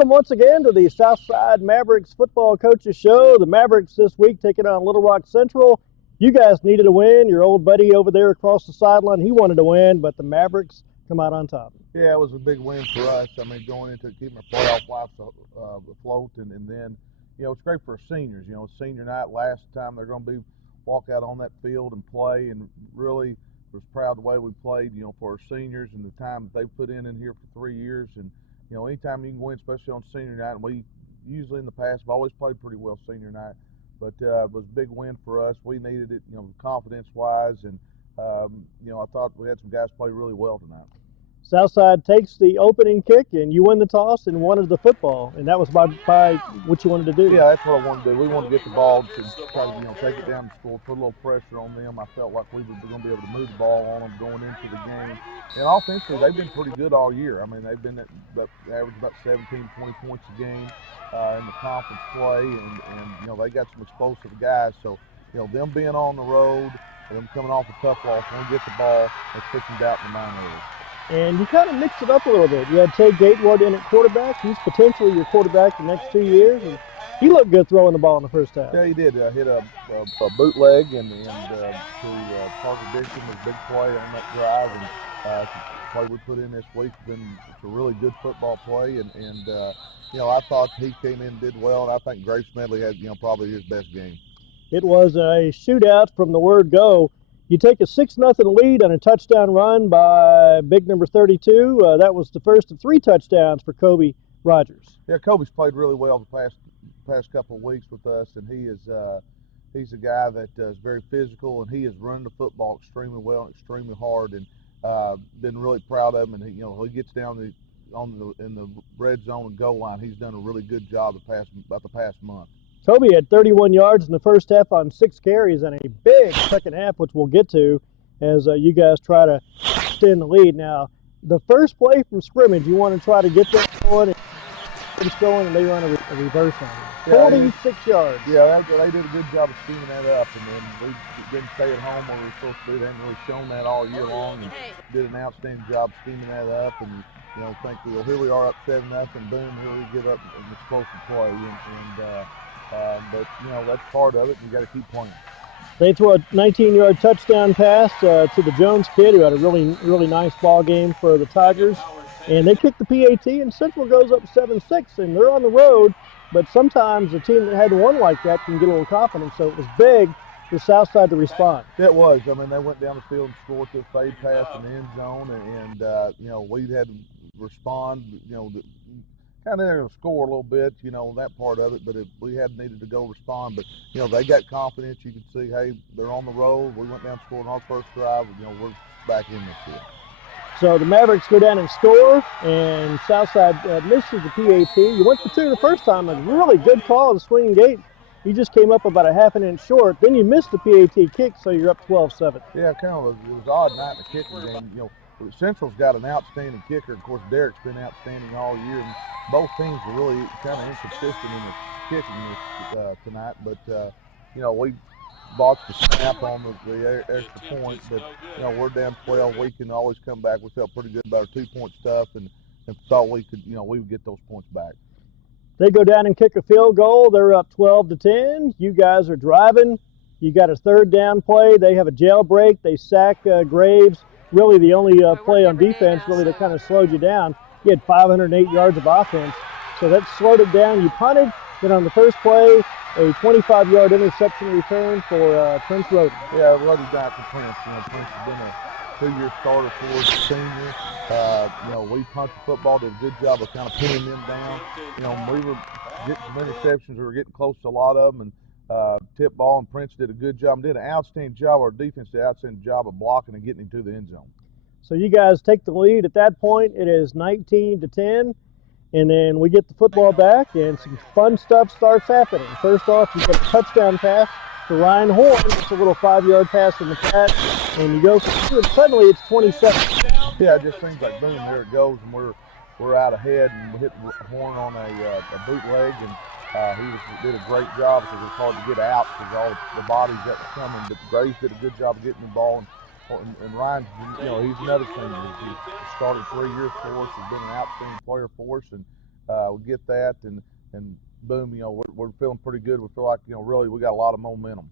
Welcome once again to the Southside Mavericks Football Coaches Show. The Mavericks this week taking on Little Rock Central. You guys needed a win. Your old buddy over there across the sideline, he wanted to win, but the Mavericks come out on top. Yeah, it was a big win for us. I mean, going into keeping our playoff lives afloat, and then, you know, it's great for our seniors. You know, senior night, last time they're going to be walk out on that field and play, and really was proud the way we played, you know, for our seniors and the time that they put in here for 3 years. And, you know, anytime you can win, especially on senior night, and we usually in the past have always played pretty well senior night, but it was a big win for us. We needed it, you know, confidence-wise, and, you know, I thought we had some guys play really well tonight. Southside takes the opening kick, and you win the toss and wanted the football, and that was by what you wanted to do. Yeah, that's what I wanted to do. We wanted to get the ball to try to, you know, take it down the score, put a little pressure on them. I felt like we were going to be able to move the ball on them going into the game. And offensively, they've been pretty good all year. I mean, they've been average about 17, 20 points a game in the conference play, and you know, they got some explosive guys. So, you know, them being on the road, them coming off a tough loss, when we get the ball, let's put some doubt in the mind areas. And you kind of mixed it up a little bit. You had Tate Gateward in at quarterback. He's potentially your quarterback the next 2 years. And he looked good throwing the ball in the first half. Yeah, he did. Hit a bootleg, and to Parker Dixon was a big play on that drive. And the play we put in this week has been a really good football play. And you know, I thought he came in and did well. And I think Grace Medley had, you know, probably his best game. It was a shootout from the word go. You take a 6-0 lead on a touchdown run by big number 32. That was the first of 3 touchdowns for Kobe Rogers. Yeah, Kobe's played really well the past couple of weeks with us, and he's a guy that is very physical, and he is running the football extremely well and extremely hard, and been really proud of him. And he gets down in the red zone and goal line. He's done a really good job about the past month. Kobe had 31 yards in the first half on 6 carries and a big second half, which we'll get to as you guys try to extend the lead. Now, the first play from scrimmage, you want to try to get that going, and they run a reverse on it. 46 yards. Yeah, they did a good job of scheming that up, and then we didn't stay at home where we were supposed to do. They hadn't really shown that all year long, and did an outstanding job scheming that up. And you know, well, here we are up 7-0, boom, here we give up an explosive play, but, you know, that's part of it. You got to keep playing. They throw a 19-yard touchdown pass to the Jones kid, who had a really, really nice ball game for the Tigers. And they kick the PAT, and Central goes up 7-6, and they're on the road. But sometimes a team that hadn't won like that can get a little confidence. So it was big for Southside to respond. It was. I mean, they went down the field and scored to a fade pass in the end zone, and you know, we had to respond, you know, kind of score a little bit, you know, that part of it, but we had needed to go respond. But, you know, they got confidence. You can see, hey, they're on the road. We went down and scored on our first drive. You know, we're back in this year. So the Mavericks go down and score, and Southside misses the PAT. You went for 2 the first time, a really good call at the swinging gate. You just came up about a half an inch short. Then you missed the PAT kick, so you're up 12-7. Yeah, kind of. It was odd night in the kicking game. You know, Central's got an outstanding kicker. Of course, Derek's been outstanding all year, and both teams are really kind of inconsistent in the kicking tonight. But you know, we bought the snap on the extra point, but you know, we're down 12. We can always come back. We felt pretty good about our 2-point stuff, and thought we could, you know, we would get those points back. They go down and kick a field goal. They're up 12-10. You guys are driving. You got a 3rd down play. They have a jailbreak. They sack Graves. Really the only play on defense really that kind of slowed you down. You had 508 yards of offense, so that slowed it down. You punted. Then on the first play, a 25-yard interception return for Prince Roden. Yeah, Roden got for Prince. You know, Prince has been a 2-year starter for us, senior. You know, we punched the football, did a good job of kind of pinning them down. You know, we were getting some interceptions. We were getting close to a lot of them, and tip ball, and Prince did a good job, did an outstanding job. Our defense did an outstanding job of blocking and getting him to the end zone. So you guys take the lead at that point. It is 19-10, and then we get the football back, and some fun stuff starts happening. First off, you get a touchdown pass to Ryan Horn. It's a little 5-yard pass in the flat, and you go for 2, and suddenly it's 27. Yeah, it just seems like boom, there it goes, and we're out ahead, and we hit Horn on a bootleg, and he did a great job because it's hard to get out because all the bodies that were coming. But Graves did a good job of getting the ball, and Ryan, you know, he's another senior. He started 3 years for us. He's been an outstanding player for us, and we get that, and boom, you know, we're feeling pretty good. We feel like, you know, really we got a lot of momentum.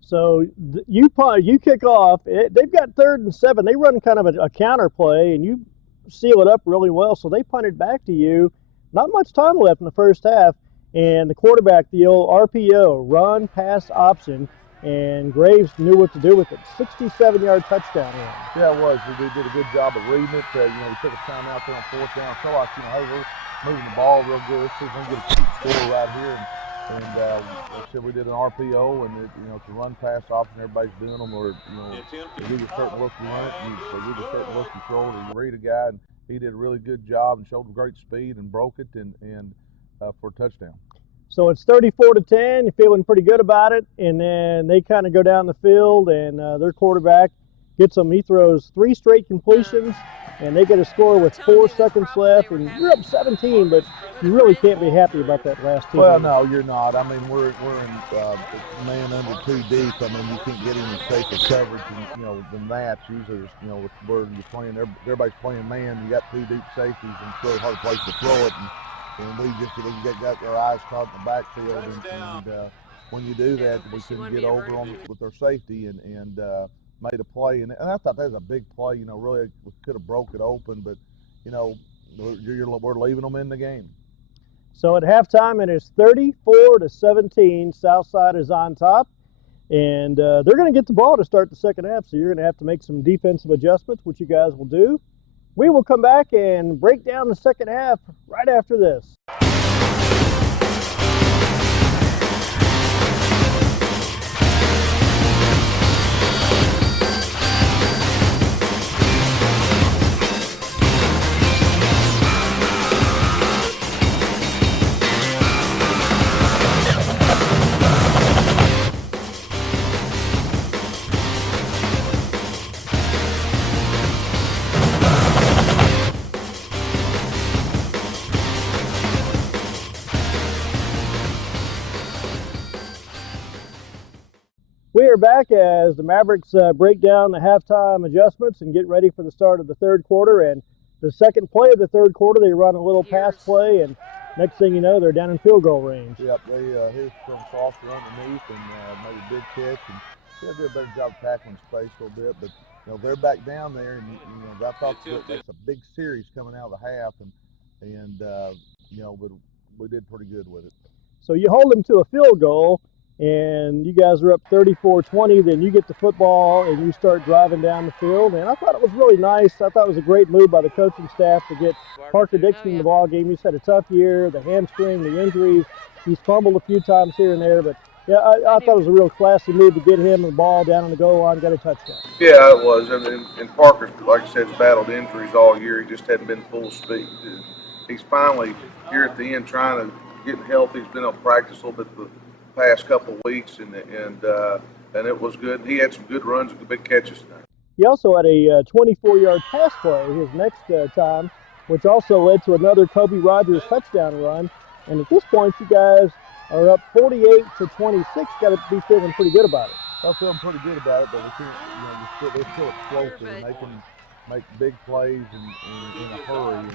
So you punt, you kick off. They've got 3rd and 7. They run kind of a counter play, and you seal it up really well. So they punted back to you. Not much time left in the first half, and the quarterback, the old RPO, run pass option, and Graves knew what to do with it. 67-yard touchdown run. Yeah, it was. We did a good job of reading it. You know, we took a time out there on 4th down. So like, you know, hey, we're moving the ball real good. Let's see if we can get a cheap score right here. And like I said, we did an RPO, and you know, it's a run pass option. Everybody's doing them, or you know, you give a certain look, you run it. You give a certain look, you throw it, or you read a guy. And he did a really good job and showed great speed and broke it and for a touchdown. So it's 34-10. You're feeling pretty good about it, and then they kind of go down the field, and their quarterback gets them. He throws 3 straight completions, and they get a score with 4 seconds left, and you're up 17, but you really can't be happy about that last 2 Well, games. no, you're not. I mean, we're in man under 2 deep. I mean, you can't get any safer coverage than that. Usually, you know, where you're playing, everybody's playing man. You got 2 deep safeties, and it's really hard place to throw it. And we got our eyes caught in the backfield, and when you do that, we couldn't get over them with our safety and made a play. And I thought that was a big play. You know, really we could have broke it open, but you know, we're leaving them in the game. So at halftime, it is 34-17. Southside is on top, and they're going to get the ball to start the second half. So you're going to have to make some defensive adjustments, which you guys will do. We will come back and break down the second half right after this. We are back as the Mavericks break down the halftime adjustments and get ready for the start of the third quarter. And the second play of the third quarter, they run a little pass play, and next thing you know, they're down in field goal range. Yep, they hit some Foster underneath and made a big catch, and they'll do a better job of tackling space a little bit. But you know, they're back down there, and you know, I thought that's a big series coming out of the half, and you know, but we did pretty good with it. So you hold them to a field goal, and you guys are up 34-20, then you get the football and you start driving down the field. And I thought it was really nice. I thought it was a great move by the coaching staff to get Parker Dixon in the ball game. He's had a tough year, the hamstring, the injuries. He's fumbled a few times here and there, but yeah, I thought it was a real classy move to get him the ball down on the goal line, got a touchdown. Yeah, it was. And Parker's, like I said, has battled injuries all year. He just hadn't been full speed. He's finally here at the end trying to get healthy. He's been able to practice a little bit the past couple of weeks, and it was good. He had some good runs and big catches tonight. He also had a 24-yard pass play his next time, which also led to another Kobe Rogers touchdown run. And at this point, you guys are up 48-26. Got to be feeling pretty good about it. I'm feeling pretty good about it, but we can't, you know, they're still explosive, and they can make big plays in a hurry,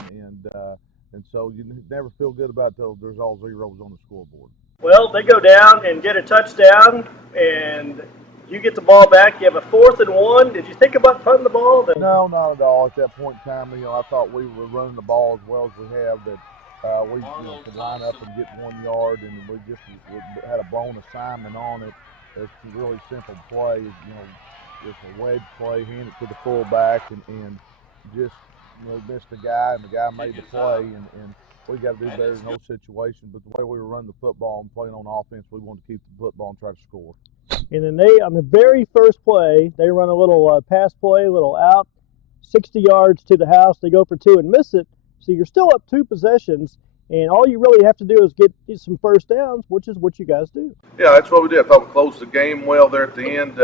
and so you never feel good about those. There's all zeros on the scoreboard. Well, they go down and get a touchdown, and you get the ball back. You have a 4th and 1. Did you think about punting the ball? No, not at all. At that point in time, you know, I thought we were running the ball as well as we have, that we could line up and get 1 yard, and we had a blown assignment on it. It's a really simple play. You know, it's a wedge play, hand it to the fullback, and just, you know, missed the guy, and the guy made the play, and we got to do better in those situations. But the way we were running the football and playing on offense, we wanted to keep the football and try to score. And then on the very first play, they run a little pass play, a little out, 60 yards to the house. They go for 2 and miss it. So you're still up 2 possessions, and all you really have to do is get some first downs, which is what you guys do. Yeah, that's what we did. I thought we closed the game well there at the end.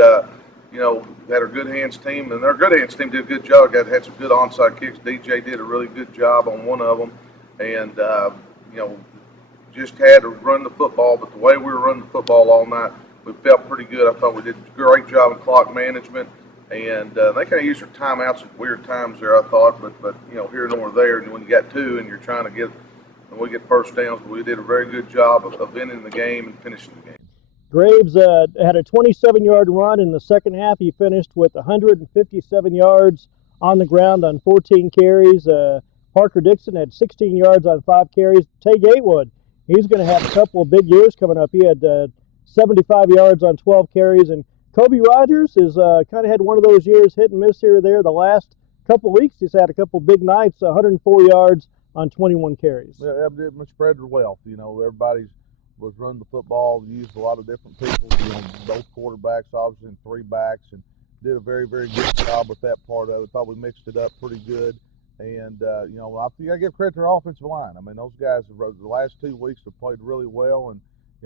You know, had our good hands team, and our good hands team did a good job. Had some good onside kicks. DJ did a really good job on one of them. And, you know, just had to run the football. But the way we were running the football all night, we felt pretty good. I thought we did a great job in clock management. And they kind of used their timeouts at weird times there, I thought. But you know, here and over there, and when you got 2 and you're trying to get and we get first downs. But we did a very good job of ending the game and finishing the game. Graves had a 27-yard run in the second half. He finished with 157 yards on the ground on 14 carries. Parker Dixon had 16 yards on 5 carries. Tay Gatewood, he's going to have a couple of big years coming up. He had 75 yards on 12 carries. And Kobe Rogers is kind of had one of those years, hit and miss here or there. The last couple of weeks, he's had a couple of big nights, 104 yards on 21 carries. Yeah, it spread the wealth. Everybody's was running the football, used a lot of different people, both quarterbacks, obviously, and 3 backs, and did a very, very good job with that part of it. Thought we mixed it up pretty good. And, I think I give credit to our offensive line. I mean, those guys, the last 2 weeks have played really well, and,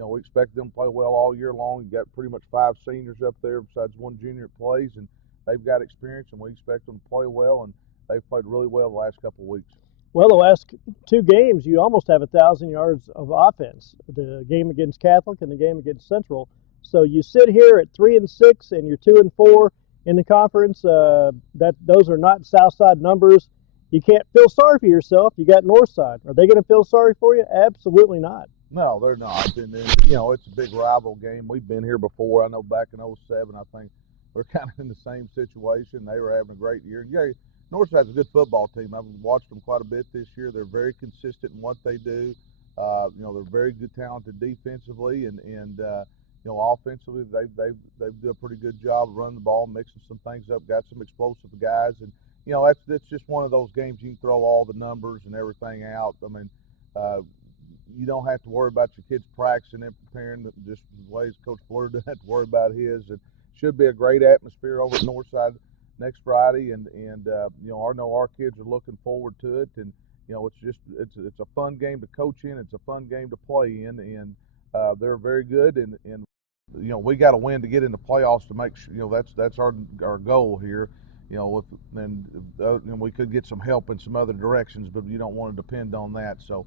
we expect them to play well all year long. You got pretty much 5 seniors up there besides 1 junior that plays, and they've got experience, and we expect them to play well, and they've played really well the last couple of weeks. Well, the last 2 games, you almost have 1,000 yards of offense. The game against Catholic and the game against Central. So you sit here at 3-6, and you're 2-4 in the conference. Those are not Southside numbers. You can't feel sorry for yourself. You got Northside. Are they going to feel sorry for you? Absolutely not. No, they're not. And it's a big rival game. We've been here before. I know back in '07, I think we're kind of in the same situation. They were having a great year. Yeah, Northside's a good football team. I've watched them quite a bit this year. They're very consistent in what they do. They're very good, talented defensively, and offensively they do a pretty good job of running the ball, mixing some things up. Got some explosive guys, and that's just one of those games you can throw all the numbers and everything out. I mean, you don't have to worry about your kids practicing and preparing. Just the way Coach Fleur doesn't have to worry about his. It should be a great atmosphere over at Northside next Friday, and I know our kids are looking forward to it, and it's a fun game to coach in, it's a fun game to play in, and they're very good, and we got to win to get in the playoffs to make sure that's our goal here, and we could get some help in some other directions, but you don't want to depend on that. So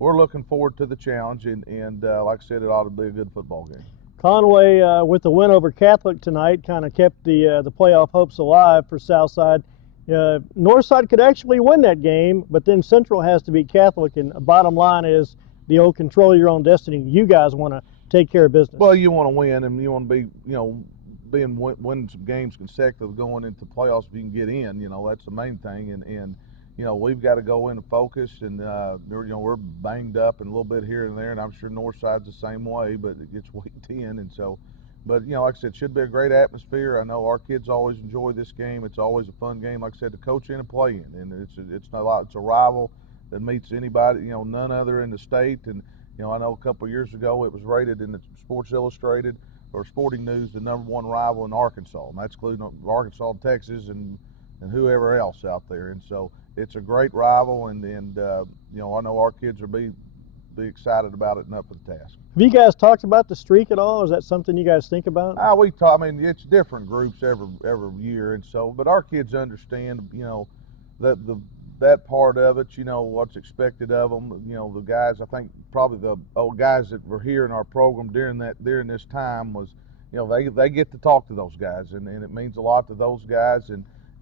we're looking forward to the challenge, and like I said, it ought to be a good football game. Conway, with the win over Catholic tonight, kind of kept the playoff hopes alive for Southside. Northside could actually win that game, but then Central has to beat Catholic, and bottom line is the old control your own destiny. You guys want to take care of business. Well, you want to win, and you want to be, winning some games consecutive going into playoffs if you can get in. That's the main thing, and we've got to go in and focus, and we're banged up and a little bit here and there, and I'm sure Northside's the same way, but it gets week 10, and so, but like I said, it should be a great atmosphere. I know our kids always enjoy this game. It's always a fun game, like I said, to coach in and play in, and it's a rival that meets anybody, none other in the state, and I know a couple of years ago it was rated in the Sports Illustrated or Sporting News the #1 rival in Arkansas, and that's including Arkansas, Texas, and whoever else out there, and so it's a great rival, and I know our kids will be excited about it and up for the task. Have you guys talked about the streak at all? Is that something you guys think about? We talk. I mean, it's different groups every year, and so, but our kids understand, that part of it. What's expected of them. The guys. I think probably the old guys that were here in our program during this time was, they get to talk to those guys, and it means a lot to those guys,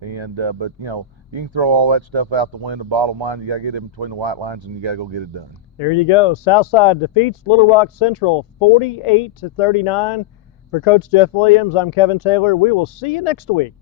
but you can throw all that stuff out the window. Bottom line, you got to get in between the white lines, and you got to go get it done. There you go. Southside defeats Little Rock Central 48-39. For Coach Jeff Williams, I'm Kevin Taylor. We will see you next week.